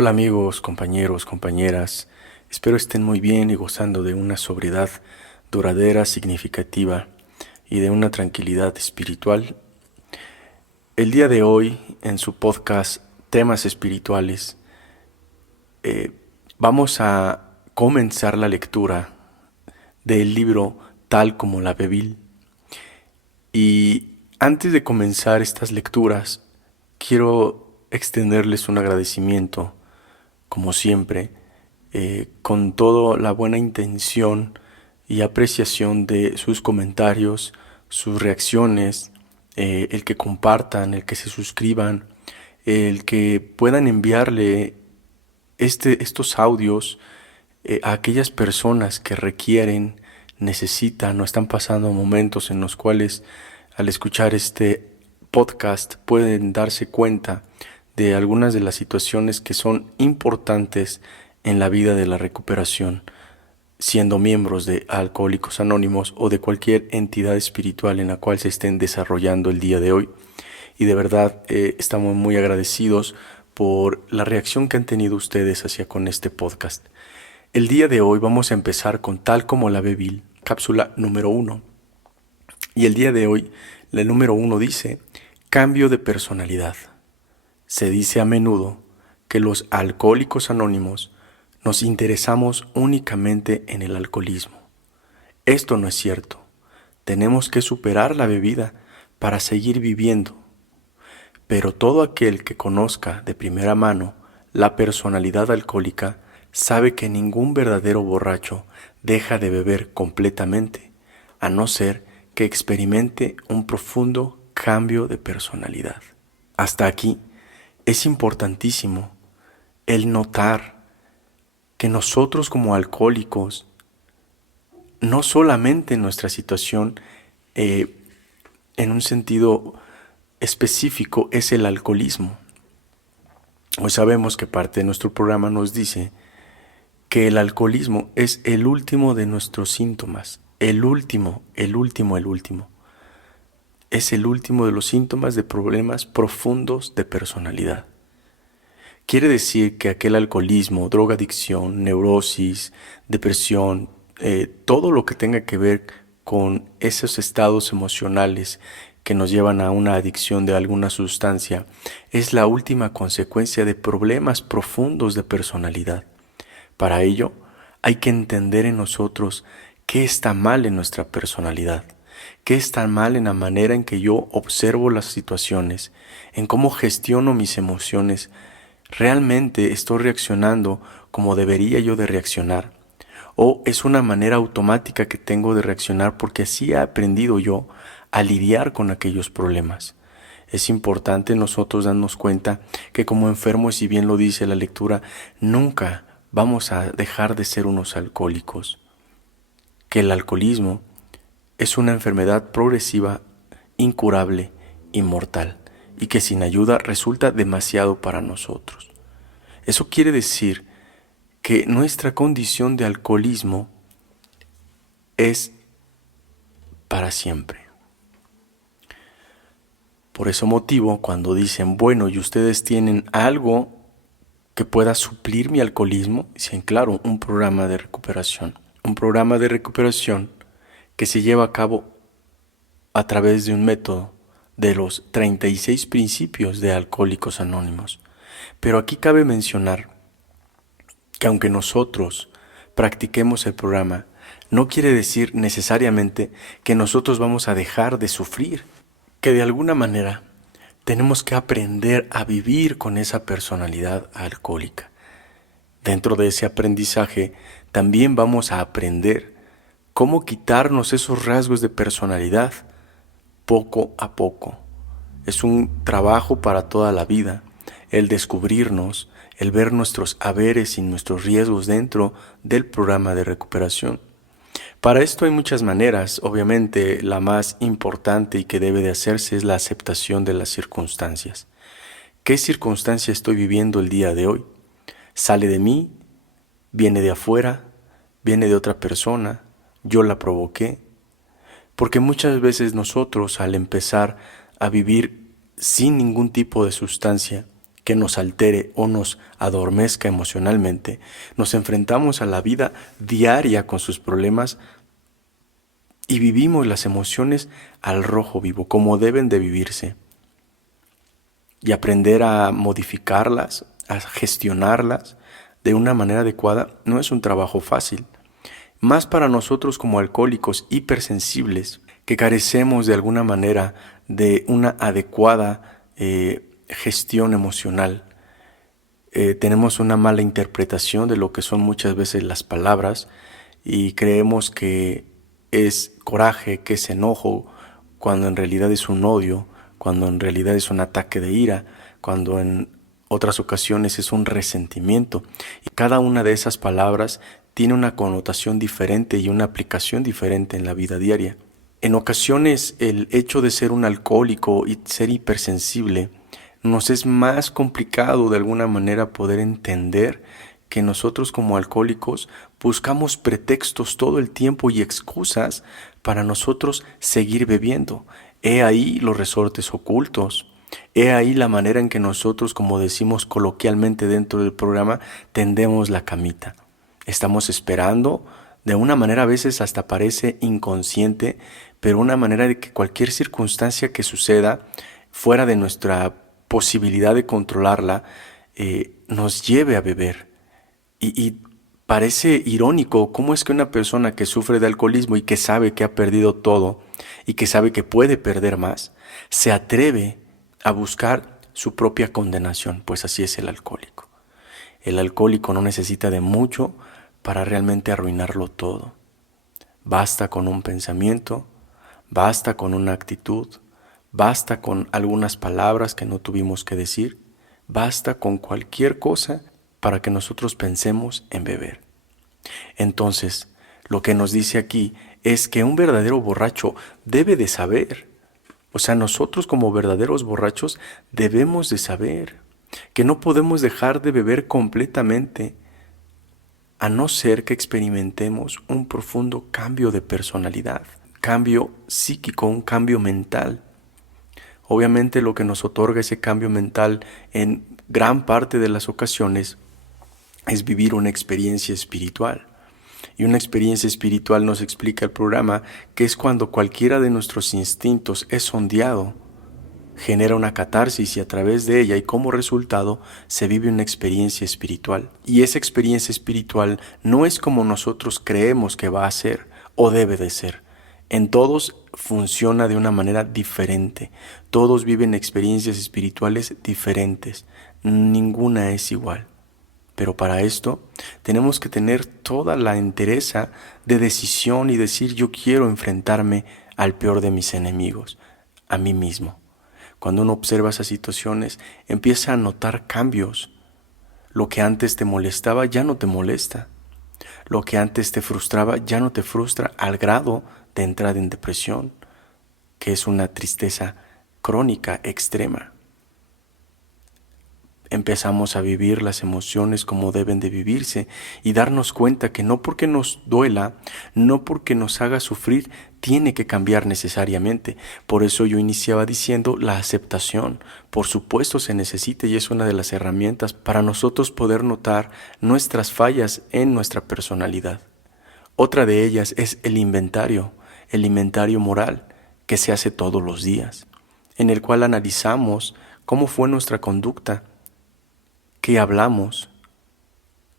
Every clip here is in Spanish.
Hola amigos, compañeros, compañeras, espero estén muy bien y gozando de una sobriedad duradera, significativa y de una tranquilidad espiritual. El día de hoy, en su podcast Temas Espirituales, vamos a comenzar la lectura del libro Tal como la Bebil. Y antes de comenzar estas lecturas, quiero extenderles un agradecimiento, como siempre, con toda la buena intención y apreciación de sus comentarios, sus reacciones, el que compartan, el que se suscriban, el que puedan enviarle estos audios a aquellas personas que requieren, necesitan o están pasando momentos en los cuales al escuchar este podcast pueden darse cuenta de algunas de las situaciones que son importantes en la vida de la recuperación, siendo miembros de Alcohólicos Anónimos o de cualquier entidad espiritual en la cual se estén desarrollando el día de hoy. Y de verdad estamos muy agradecidos por la reacción que han tenido ustedes hacia con este podcast. El día de hoy vamos a empezar con Tal como la Bebil, cápsula número 1. Y el día de hoy, la número 1 dice, cambio de personalidad. Se dice a menudo que los alcohólicos anónimos nos interesamos únicamente en el alcoholismo. Esto no es cierto. Tenemos que superar la bebida para seguir viviendo. Pero todo aquel que conozca de primera mano la personalidad alcohólica sabe que ningún verdadero borracho deja de beber completamente, a no ser que experimente un profundo cambio de personalidad. Hasta aquí es importantísimo el notar que nosotros como alcohólicos, no solamente nuestra situación en un sentido específico es el alcoholismo. Hoy sabemos que parte de nuestro programa nos dice que el alcoholismo es el último de nuestros síntomas, el último. Es el último de los síntomas de problemas profundos de personalidad. Quiere decir que aquel alcoholismo, drogadicción, neurosis, depresión, todo lo que tenga que ver con esos estados emocionales que nos llevan a una adicción de alguna sustancia, es la última consecuencia de problemas profundos de personalidad. Para ello, hay que entender en nosotros qué está mal en nuestra personalidad, qué está mal en la manera en que yo observo las situaciones, en cómo gestiono mis emociones. ¿Realmente estoy reaccionando como debería yo de reaccionar? ¿O es una manera automática que tengo de reaccionar porque así he aprendido yo a lidiar con aquellos problemas? Es importante nosotros darnos cuenta que como enfermos, y bien lo dice la lectura, nunca vamos a dejar de ser unos alcohólicos. Que el alcoholismo es una enfermedad progresiva, incurable y mortal, y que sin ayuda resulta demasiado para nosotros. Eso quiere decir que nuestra condición de alcoholismo es para siempre. Por ese motivo, cuando dicen, bueno, y ustedes tienen algo que pueda suplir mi alcoholismo, dicen, claro, un programa de recuperación. Un programa de recuperación que se lleva a cabo a través de un método de los 36 principios de Alcohólicos Anónimos. Pero aquí cabe mencionar que aunque nosotros practiquemos el programa, no quiere decir necesariamente que nosotros vamos a dejar de sufrir, que de alguna manera tenemos que aprender a vivir con esa personalidad alcohólica. Dentro de ese aprendizaje también vamos a aprender cómo quitarnos esos rasgos de personalidad poco a poco. Es un trabajo para toda la vida, el descubrirnos, el ver nuestros haberes y nuestros riesgos dentro del programa de recuperación. Para esto hay muchas maneras. Obviamente la más importante y que debe de hacerse es la aceptación de las circunstancias. ¿Qué circunstancia estoy viviendo el día de hoy? ¿Sale de mí? ¿Viene de afuera? ¿Viene de otra persona? ¿Yo la provoqué? Porque muchas veces nosotros, al empezar a vivir sin ningún tipo de sustancia, que nos altere o nos adormezca emocionalmente, nos enfrentamos a la vida diaria con sus problemas y vivimos las emociones al rojo vivo, como deben de vivirse. Y aprender a modificarlas, a gestionarlas de una manera adecuada, no es un trabajo fácil. Más para nosotros como alcohólicos hipersensibles, que carecemos de alguna manera de una adecuada gestión emocional. Tenemos una mala interpretación de lo que son muchas veces las palabras y creemos que es coraje, que es enojo, cuando en realidad es un odio, cuando en realidad es un ataque de ira, cuando en otras ocasiones es un resentimiento. Y cada una de esas palabras tiene una connotación diferente y una aplicación diferente en la vida diaria. En ocasiones el hecho de ser un alcohólico y ser hipersensible nos es más complicado de alguna manera poder entender que nosotros como alcohólicos buscamos pretextos todo el tiempo y excusas para nosotros seguir bebiendo. He ahí los resortes ocultos. He ahí la manera en que nosotros, como decimos coloquialmente dentro del programa, tendemos la camita. Estamos esperando, de una manera a veces hasta parece inconsciente, pero una manera de que cualquier circunstancia que suceda fuera de nuestra posibilidad de controlarla, nos lleve a beber. Y parece irónico cómo es que una persona que sufre de alcoholismo y que sabe que ha perdido todo y que sabe que puede perder más, se atreve a buscar su propia condenación, pues así es el alcohólico. El alcohólico no necesita de mucho para realmente arruinarlo todo. Basta con un pensamiento, basta con una actitud, basta con algunas palabras que no tuvimos que decir, basta con cualquier cosa para que nosotros pensemos en beber. Entonces, lo que nos dice aquí es que un verdadero borracho debe de saber, o sea, nosotros como verdaderos borrachos debemos de saber que no podemos dejar de beber completamente, a no ser que experimentemos un profundo cambio de personalidad, cambio psíquico, un cambio mental. Obviamente lo que nos otorga ese cambio mental en gran parte de las ocasiones es vivir una experiencia espiritual. Y una experiencia espiritual, nos explica el programa, que es cuando cualquiera de nuestros instintos es sondeado, genera una catarsis y a través de ella y como resultado se vive una experiencia espiritual. Y esa experiencia espiritual no es como nosotros creemos que va a ser o debe de ser. En todos funciona de una manera diferente. Todos viven experiencias espirituales diferentes. Ninguna es igual. Pero para esto tenemos que tener toda la entereza de decisión y decir: yo quiero enfrentarme al peor de mis enemigos, a mí mismo. Cuando uno observa esas situaciones, empieza a notar cambios. Lo que antes te molestaba ya no te molesta. Lo que antes te frustraba ya no te frustra, al grado de entrar en depresión, que es una tristeza crónica extrema. Empezamos a vivir las emociones como deben de vivirse y darnos cuenta que no porque nos duela, no porque nos haga sufrir, tiene que cambiar necesariamente. Por eso yo iniciaba diciendo la aceptación. Por supuesto se necesita y es una de las herramientas para nosotros poder notar nuestras fallas en nuestra personalidad. Otra de ellas es el inventario moral que se hace todos los días, en el cual analizamos cómo fue nuestra conducta, qué hablamos,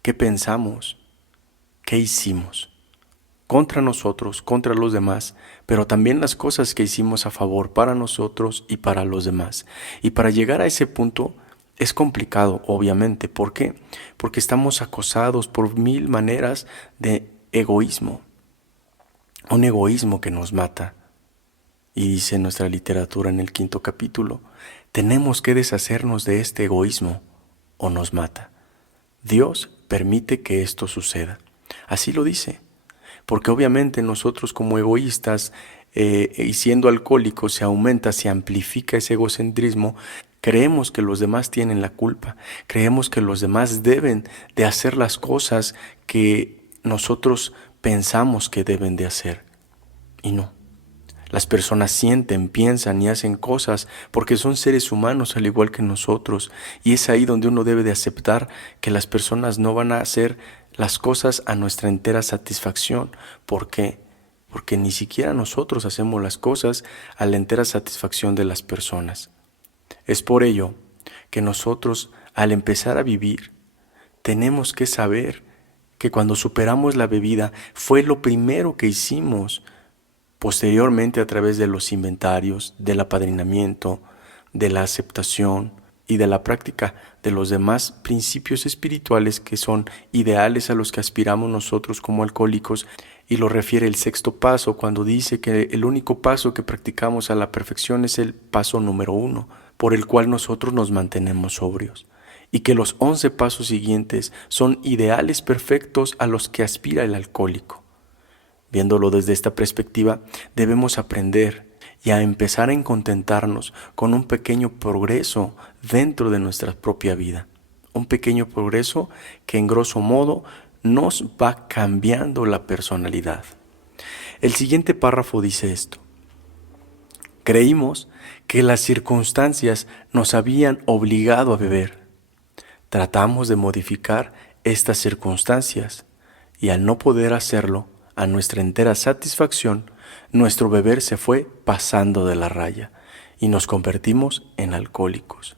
qué pensamos, qué hicimos, contra nosotros, contra los demás, pero también las cosas que hicimos a favor para nosotros y para los demás. Y para llegar a ese punto es complicado, obviamente. ¿Por qué? Porque estamos acosados por mil maneras de egoísmo. Un egoísmo que nos mata. Y dice nuestra literatura en el 5º capítulo, tenemos que deshacernos de este egoísmo o nos mata. Dios permite que esto suceda. Así lo dice. Porque obviamente nosotros como egoístas y siendo alcohólicos se aumenta, se amplifica ese egocentrismo. Creemos que los demás tienen la culpa. Creemos que los demás deben de hacer las cosas que nosotros pensamos que deben de hacer. Y no. Las personas sienten, piensan y hacen cosas porque son seres humanos al igual que nosotros. Y es ahí donde uno debe de aceptar que las personas no van a hacer las cosas a nuestra entera satisfacción. ¿Por qué? Porque ni siquiera nosotros hacemos las cosas a la entera satisfacción de las personas. Es por ello que nosotros, al empezar a vivir, tenemos que saber que cuando superamos la bebida fue lo primero que hicimos. Posteriormente, a través de los inventarios, del apadrinamiento, de la aceptación y de la práctica de los demás principios espirituales que son ideales a los que aspiramos nosotros como alcohólicos, y lo refiere el sexto paso cuando dice que el único paso que practicamos a la perfección es el paso número 1, por el cual nosotros nos mantenemos sobrios, y que los 11 pasos siguientes son ideales perfectos a los que aspira el alcohólico. Viéndolo desde esta perspectiva, debemos aprender y a empezar a contentarnos con un pequeño progreso dentro de nuestra propia vida. Un pequeño progreso que en grosso modo nos va cambiando la personalidad. El siguiente párrafo dice esto: creímos que las circunstancias nos habían obligado a beber. Tratamos de modificar estas circunstancias y al no poder hacerlo a nuestra entera satisfacción, nuestro beber se fue pasando de la raya y nos convertimos en alcohólicos.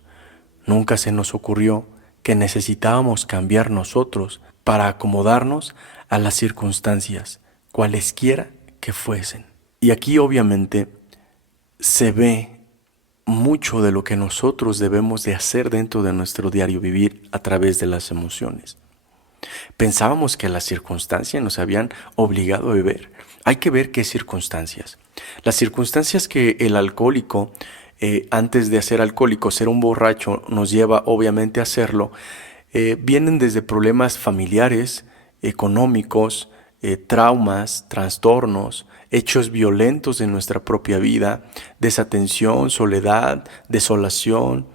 Nunca se nos ocurrió que necesitábamos cambiar nosotros para acomodarnos a las circunstancias, cualesquiera que fuesen. Y aquí obviamente se ve mucho de lo que nosotros debemos de hacer dentro de nuestro diario vivir a través de las emociones. Pensábamos que las circunstancias nos habían obligado a beber. Hay que ver qué circunstancias. Las circunstancias que el alcohólico, antes de ser alcohólico, ser un borracho, nos lleva obviamente a hacerlo, vienen desde problemas familiares, económicos, traumas, trastornos, hechos violentos en nuestra propia vida, desatención, soledad, desolación,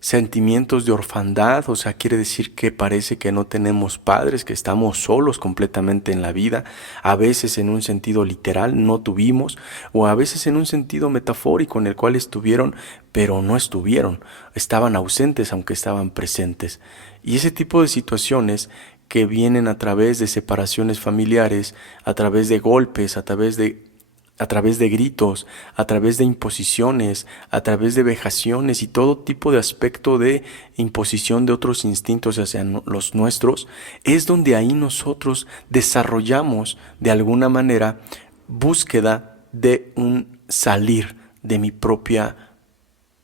sentimientos de orfandad, o sea, quiere decir que parece que no tenemos padres, que estamos solos completamente en la vida, a veces en un sentido literal no tuvimos, o a veces en un sentido metafórico en el cual estuvieron, pero no estuvieron, estaban ausentes aunque estaban presentes. Y ese tipo de situaciones que vienen a través de separaciones familiares, a través de golpes, a través de gritos, a través de imposiciones, a través de vejaciones y todo tipo de aspecto de imposición de otros instintos hacia los nuestros, es donde ahí nosotros desarrollamos de alguna manera búsqueda de un salir de mi propia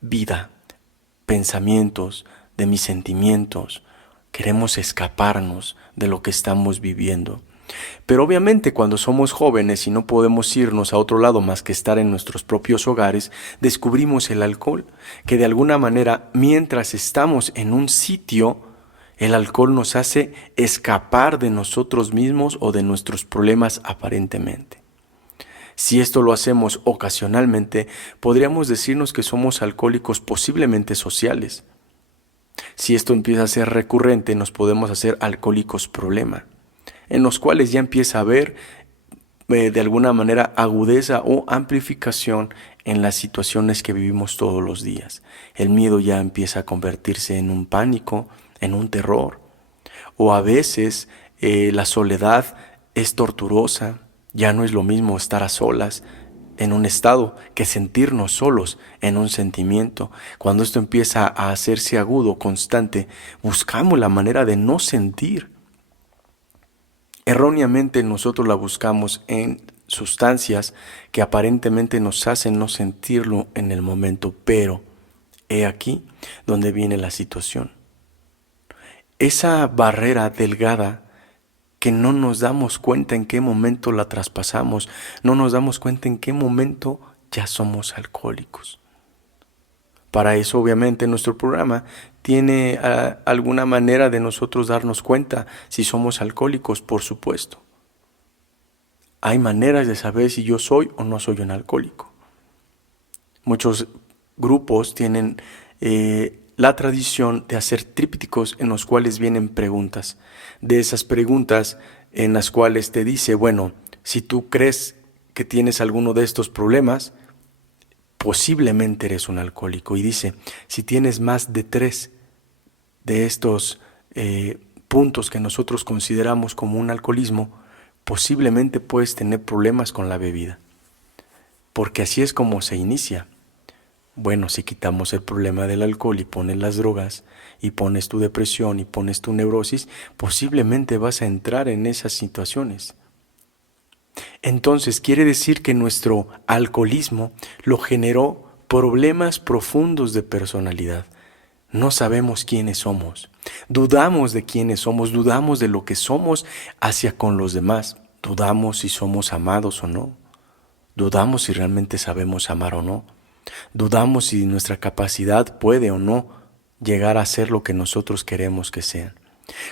vida, pensamientos, de mis sentimientos. Queremos escaparnos de lo que estamos viviendo. Pero obviamente cuando somos jóvenes y no podemos irnos a otro lado más que estar en nuestros propios hogares, descubrimos el alcohol, que de alguna manera mientras estamos en un sitio, el alcohol nos hace escapar de nosotros mismos o de nuestros problemas aparentemente. Si esto lo hacemos ocasionalmente, podríamos decirnos que somos alcohólicos posiblemente sociales. Si esto empieza a ser recurrente, nos podemos hacer alcohólicos problema, en los cuales ya empieza a haber de alguna manera agudeza o amplificación en las situaciones que vivimos todos los días. El miedo ya empieza a convertirse en un pánico, en un terror, o a veces la soledad es torturosa, ya no es lo mismo estar a solas en un estado que sentirnos solos en un sentimiento. Cuando esto empieza a hacerse agudo, constante, buscamos la manera de no sentir. Erróneamente nosotros la buscamos en sustancias que aparentemente nos hacen no sentirlo en el momento, pero he aquí donde viene la situación. Esa barrera delgada que no nos damos cuenta en qué momento la traspasamos, no nos damos cuenta en qué momento ya somos alcohólicos. Para eso, obviamente, nuestro programa tiene alguna manera de nosotros darnos cuenta si somos alcohólicos, por supuesto. Hay maneras de saber si yo soy o no soy un alcohólico. Muchos grupos tienen la tradición de hacer trípticos en los cuales vienen preguntas. De esas preguntas en las cuales te dice, bueno, si tú crees que tienes alguno de estos problemas, posiblemente eres un alcohólico. Y dice, si tienes más de 3 de estos puntos que nosotros consideramos como un alcoholismo, posiblemente puedes tener problemas con la bebida. Porque así es como se inicia. Bueno, si quitamos el problema del alcohol y pones las drogas, y pones tu depresión y pones tu neurosis, posiblemente vas a entrar en esas situaciones. Entonces quiere decir que nuestro alcoholismo lo generó problemas profundos de personalidad. No sabemos quiénes somos, dudamos de quiénes somos, dudamos de lo que somos hacia con los demás, dudamos si somos amados o no, dudamos si realmente sabemos amar o no, dudamos si nuestra capacidad puede o no llegar a ser lo que nosotros queremos que sean.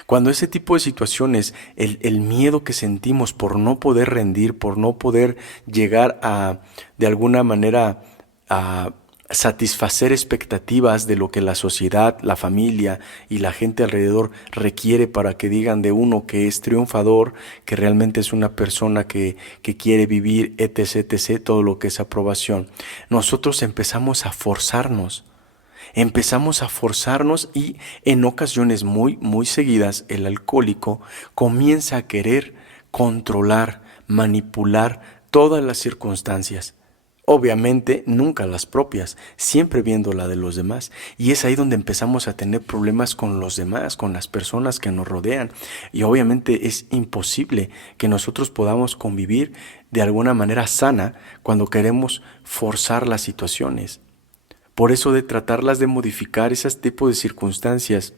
Cuando ese tipo de situaciones, el miedo que sentimos por no poder rendir, por no poder llegar a, de alguna manera, a satisfacer expectativas de lo que la sociedad, la familia y la gente alrededor requiere para que digan de uno que es triunfador, que realmente es una persona que quiere vivir, etc., etc., todo lo que es aprobación. Nosotros empezamos a forzarnos y en ocasiones muy seguidas el alcohólico comienza a querer controlar, manipular todas las circunstancias. Obviamente nunca las propias, siempre viendo la de los demás. Y es ahí donde empezamos a tener problemas con los demás, con las personas que nos rodean. Y obviamente es imposible que nosotros podamos convivir de alguna manera sana cuando queremos forzar las situaciones. Por eso de tratarlas de modificar esos tipos de circunstancias.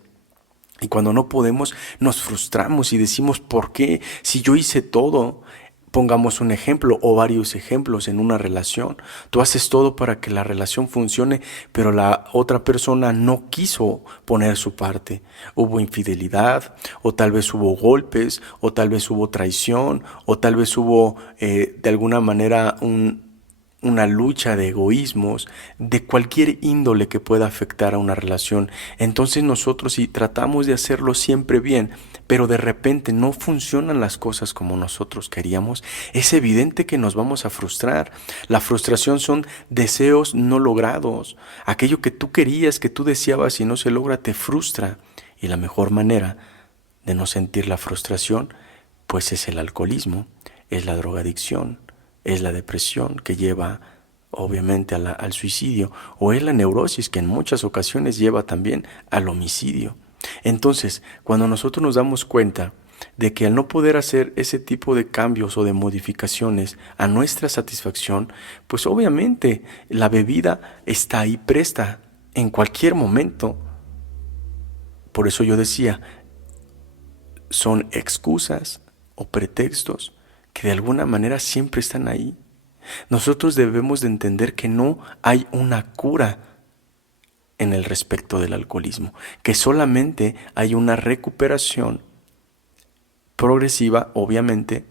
Y cuando no podemos, nos frustramos y decimos, ¿por qué? Si yo hice todo. Pongamos un ejemplo o varios ejemplos en una relación. Tú haces todo para que la relación funcione, pero la otra persona no quiso poner su parte. Hubo infidelidad, o tal vez hubo golpes, o tal vez hubo traición, o tal vez hubo de alguna manera una lucha de egoísmos, de cualquier índole que pueda afectar a una relación. Entonces nosotros, si tratamos de hacerlo siempre bien, pero de repente no funcionan las cosas como nosotros queríamos, es evidente que nos vamos a frustrar. La frustración son deseos no logrados. Aquello que tú querías, que tú deseabas y no se logra, te frustra. Y la mejor manera de no sentir la frustración, pues es el alcoholismo, es la drogadicción, es la depresión que lleva obviamente al suicidio, o es la neurosis que en muchas ocasiones lleva también al homicidio. Entonces, cuando nosotros nos damos cuenta de que al no poder hacer ese tipo de cambios o de modificaciones a nuestra satisfacción, pues obviamente la bebida está ahí presta en cualquier momento. Por eso yo decía, son excusas o pretextos que de alguna manera siempre están ahí. Nosotros debemos de entender que no hay una cura en el respecto del alcoholismo, que solamente hay una recuperación progresiva, obviamente,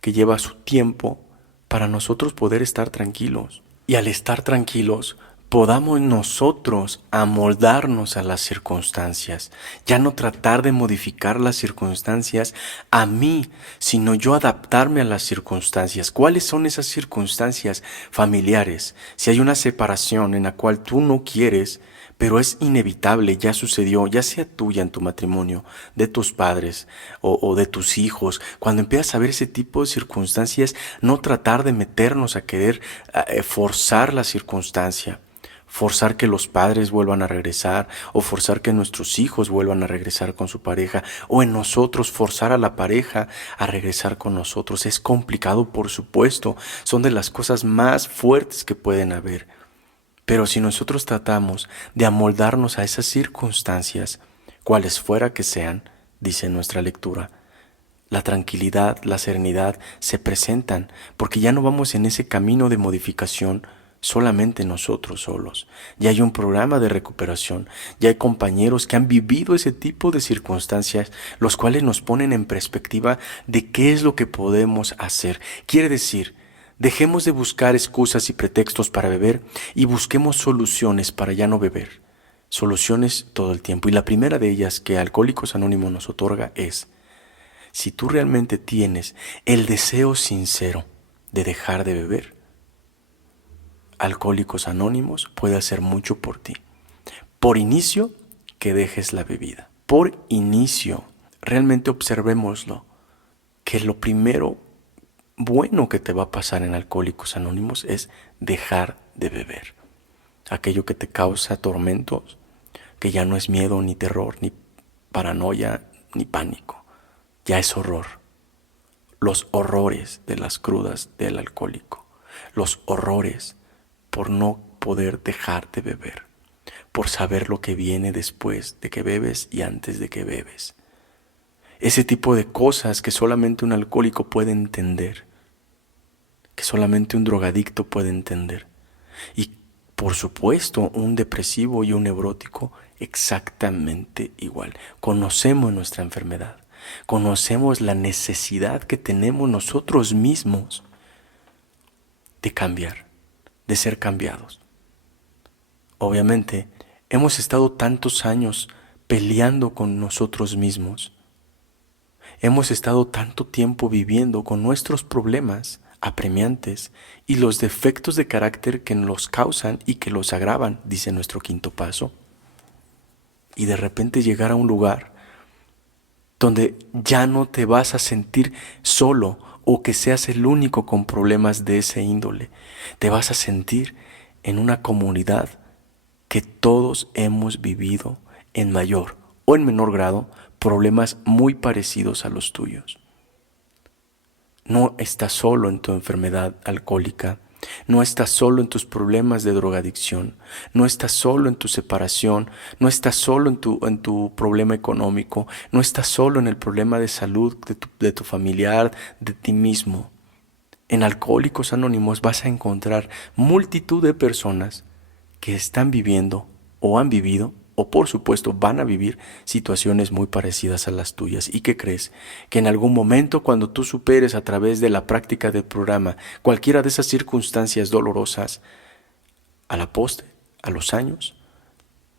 que lleva su tiempo para nosotros poder estar tranquilos. Y al estar tranquilos, podamos nosotros amoldarnos a las circunstancias, ya no tratar de modificar las circunstancias a mí, sino yo adaptarme a las circunstancias. ¿Cuáles son esas circunstancias familiares? Si hay una separación en la cual tú no quieres, pero es inevitable, ya sucedió, ya sea tuya en tu matrimonio, de tus padres o de tus hijos, cuando empiezas a ver ese tipo de circunstancias, no tratar de meternos a querer forzar la circunstancia. Forzar que los padres vuelvan a regresar, o forzar que nuestros hijos vuelvan a regresar con su pareja, o en nosotros forzar a la pareja a regresar con nosotros. Es complicado, por supuesto, son de las cosas más fuertes que pueden haber. Pero si nosotros tratamos de amoldarnos a esas circunstancias, cuales fuera que sean, dice nuestra lectura, la tranquilidad, la serenidad se presentan, porque ya no vamos en ese camino de modificación solamente nosotros solos. Ya hay un programa de recuperación, ya hay compañeros que han vivido ese tipo de circunstancias, los cuales nos ponen en perspectiva de qué es lo que podemos hacer. Quiere decir, dejemos de buscar excusas y pretextos para beber y busquemos soluciones para ya no beber. Soluciones todo el tiempo. Y la primera de ellas que Alcohólicos Anónimos nos otorga es, si tú realmente tienes el deseo sincero de dejar de beber, Alcohólicos Anónimos puede hacer mucho por ti. Por inicio, que dejes la bebida. Por inicio, realmente observémoslo, que lo primero bueno que te va a pasar en Alcohólicos Anónimos es dejar de beber. Aquello que te causa tormentos, que ya no es miedo, ni terror, ni paranoia, ni pánico. Ya es horror. Los horrores de las crudas del alcohólico. Los horrores por no poder dejar de beber. Por saber lo que viene después de que bebes y antes de que bebes. Ese tipo de cosas que solamente un alcohólico puede entender. Que solamente un drogadicto puede entender. Y por supuesto, un depresivo y un neurótico exactamente igual. Conocemos nuestra enfermedad. Conocemos la necesidad que tenemos nosotros mismos de cambiar, de ser cambiados. Obviamente, hemos estado tantos años peleando con nosotros mismos. Hemos estado tanto tiempo viviendo con nuestros problemas apremiantes y los defectos de carácter que los causan y que los agravan, dice nuestro quinto paso. Y de repente llegar a un lugar donde ya no te vas a sentir solo o que seas el único con problemas de ese índole. Te vas a sentir en una comunidad que todos hemos vivido en mayor o en menor grado problemas muy parecidos a los tuyos. No estás solo en tu enfermedad alcohólica, no estás solo en tus problemas de drogadicción, no estás solo en tu separación, no estás solo en tu problema económico, no estás solo en el problema de salud de tu familiar, de ti mismo. En Alcohólicos Anónimos vas a encontrar multitud de personas que están viviendo o han vivido o por supuesto van a vivir situaciones muy parecidas a las tuyas. ¿Y qué crees? Que en algún momento cuando tú superes a través de la práctica del programa cualquiera de esas circunstancias dolorosas, a la postre, a los años,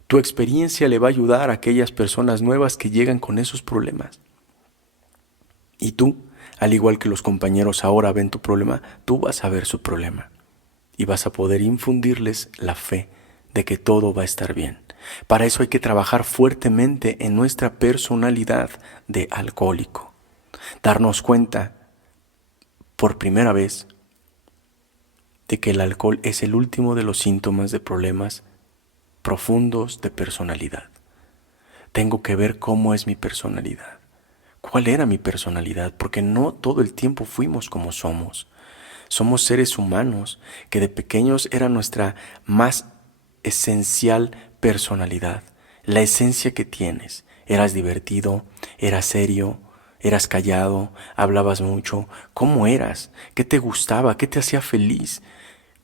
tu experiencia le va a ayudar a aquellas personas nuevas que llegan con esos problemas. Y tú, al igual que los compañeros ahora ven tu problema, tú vas a ver su problema. Y vas a poder infundirles la fe de que todo va a estar bien. Para eso hay que trabajar fuertemente en nuestra personalidad de alcohólico. Darnos cuenta, por primera vez, de que el alcohol es el último de los síntomas de problemas profundos de personalidad. Tengo que ver cómo es mi personalidad. ¿Cuál era mi personalidad? Porque no todo el tiempo fuimos como somos. Somos seres humanos que de pequeños era nuestra más esencial personalidad, la esencia que tienes. Eras divertido, eras serio, eras callado, hablabas mucho. ¿Cómo eras? ¿Qué te gustaba? ¿Qué te hacía feliz?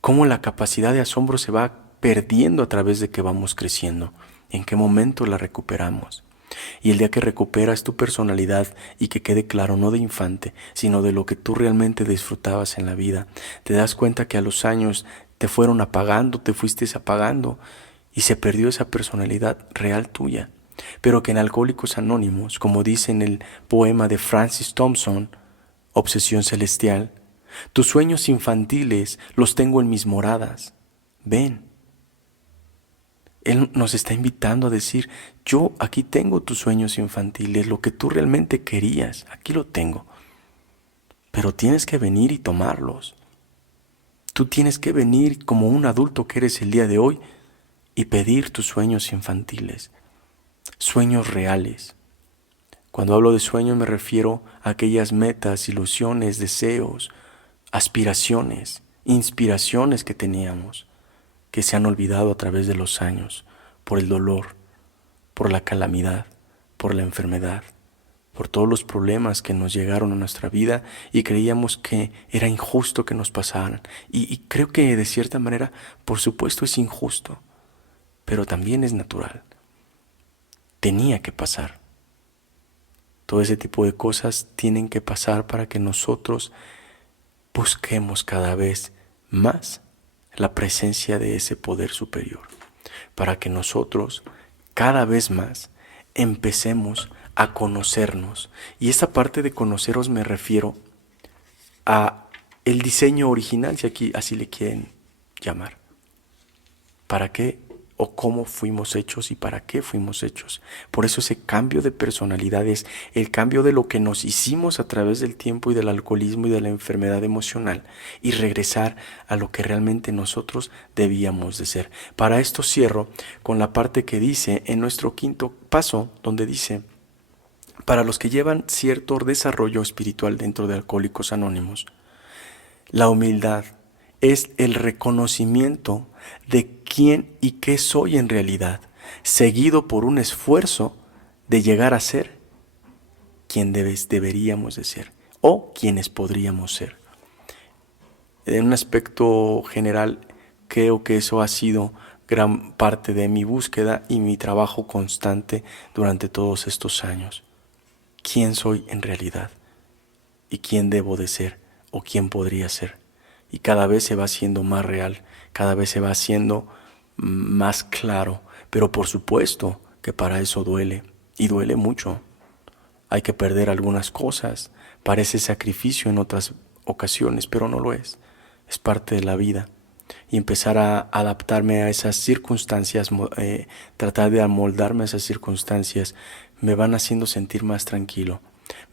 ¿Cómo la capacidad de asombro se va perdiendo a través de que vamos creciendo? ¿En qué momento la recuperamos? Y el día que recuperas tu personalidad y que quede claro no de infante, sino de lo que tú realmente disfrutabas en la vida, te das cuenta que a los años te fueron apagando, te fuiste apagando y se perdió esa personalidad real tuya. Pero que en Alcohólicos Anónimos, como dice en el poema de Francis Thompson, Obsesión Celestial, tus sueños infantiles los tengo en mis moradas. Ven. Él nos está invitando a decir, yo aquí tengo tus sueños infantiles, lo que tú realmente querías, aquí lo tengo. Pero tienes que venir y tomarlos. Tú tienes que venir como un adulto que eres el día de hoy y pedir tus sueños infantiles, sueños reales. Cuando hablo de sueños me refiero a aquellas metas, ilusiones, deseos, aspiraciones, inspiraciones que teníamos, que se han olvidado a través de los años, por el dolor, por la calamidad, por la enfermedad, por todos los problemas que nos llegaron a nuestra vida y creíamos que era injusto que nos pasaran. Y creo que de cierta manera, por supuesto es injusto, pero también es natural. Tenía que pasar. Todo ese tipo de cosas tienen que pasar para que nosotros busquemos cada vez más la presencia de ese poder superior, para que nosotros cada vez más empecemos a conocernos. Y esa parte de conoceros me refiero a el diseño original, si aquí así le quieren llamar. ¿Para qué o cómo fuimos hechos y para qué fuimos hechos? Por eso ese cambio de personalidad es el cambio de lo que nos hicimos a través del tiempo y del alcoholismo y de la enfermedad emocional y regresar a lo que realmente nosotros debíamos de ser. Para esto cierro con la parte que dice en nuestro quinto paso, donde dice: para los que llevan cierto desarrollo espiritual dentro de Alcohólicos Anónimos, la humildad es el reconocimiento de quién y qué soy en realidad, seguido por un esfuerzo de llegar a ser quien deberíamos de ser o quienes podríamos ser. En un aspecto general, creo que eso ha sido gran parte de mi búsqueda y mi trabajo constante durante todos estos años. ¿Quién soy en realidad? ¿Y quién debo de ser? ¿O quién podría ser? Y cada vez se va haciendo más real, cada vez se va haciendo más claro. Pero por supuesto que para eso duele, y duele mucho. Hay que perder algunas cosas, parece sacrificio en otras ocasiones, pero no lo es. Es parte de la vida. Y empezar a adaptarme a esas circunstancias, tratar de amoldarme a esas circunstancias, me van haciendo sentir más tranquilo.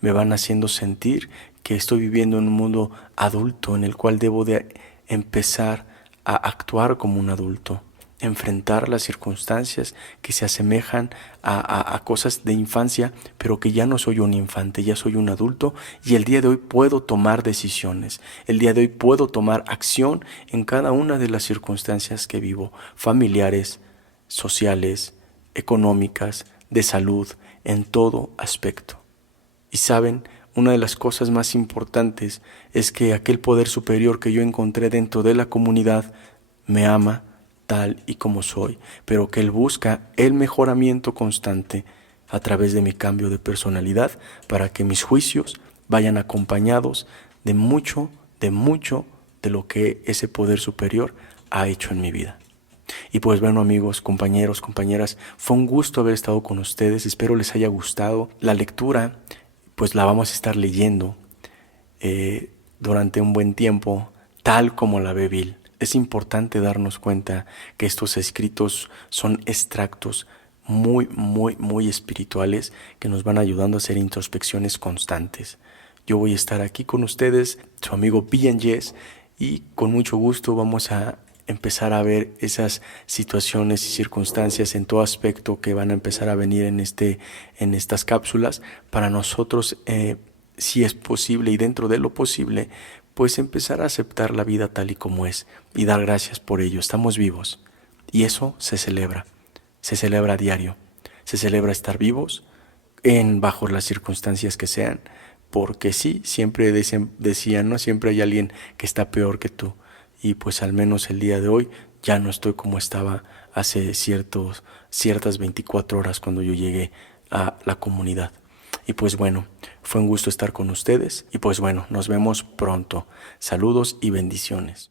Me van haciendo sentir que estoy viviendo en un mundo adulto en el cual debo de empezar a actuar como un adulto, enfrentar las circunstancias que se asemejan a cosas de infancia, pero que ya no soy un infante, ya soy un adulto y el día de hoy puedo tomar decisiones, el día de hoy puedo tomar acción en cada una de las circunstancias que vivo, familiares, sociales, económicas, de salud, en todo aspecto. Y saben, una de las cosas más importantes es que aquel poder superior que yo encontré dentro de la comunidad me ama tal y como soy, pero que Él busca el mejoramiento constante a través de mi cambio de personalidad para que mis juicios vayan acompañados de mucho de lo que ese poder superior ha hecho en mi vida. Y pues bueno, amigos, compañeros, compañeras, fue un gusto haber estado con ustedes, espero les haya gustado. La lectura pues la vamos a estar leyendo durante un buen tiempo, tal como la ve Bill. Es importante darnos cuenta que estos escritos son extractos muy espirituales que nos van ayudando a hacer introspecciones constantes. Yo voy a estar aquí con ustedes, su amigo Bill Yes, y con mucho gusto vamos a empezar a ver esas situaciones y circunstancias en todo aspecto que van a empezar a venir en estas cápsulas para nosotros, si es posible y dentro de lo posible, pues empezar a aceptar la vida tal y como es y dar gracias por ello. Estamos vivos y eso se celebra a diario, se celebra estar vivos bajo las circunstancias que sean, porque sí, siempre decían, no siempre hay alguien que está peor que tú. Y pues al menos el día de hoy ya no estoy como estaba hace ciertas 24 horas cuando yo llegué a la comunidad. Y pues bueno, fue un gusto estar con ustedes y pues bueno, nos vemos pronto. Saludos y bendiciones.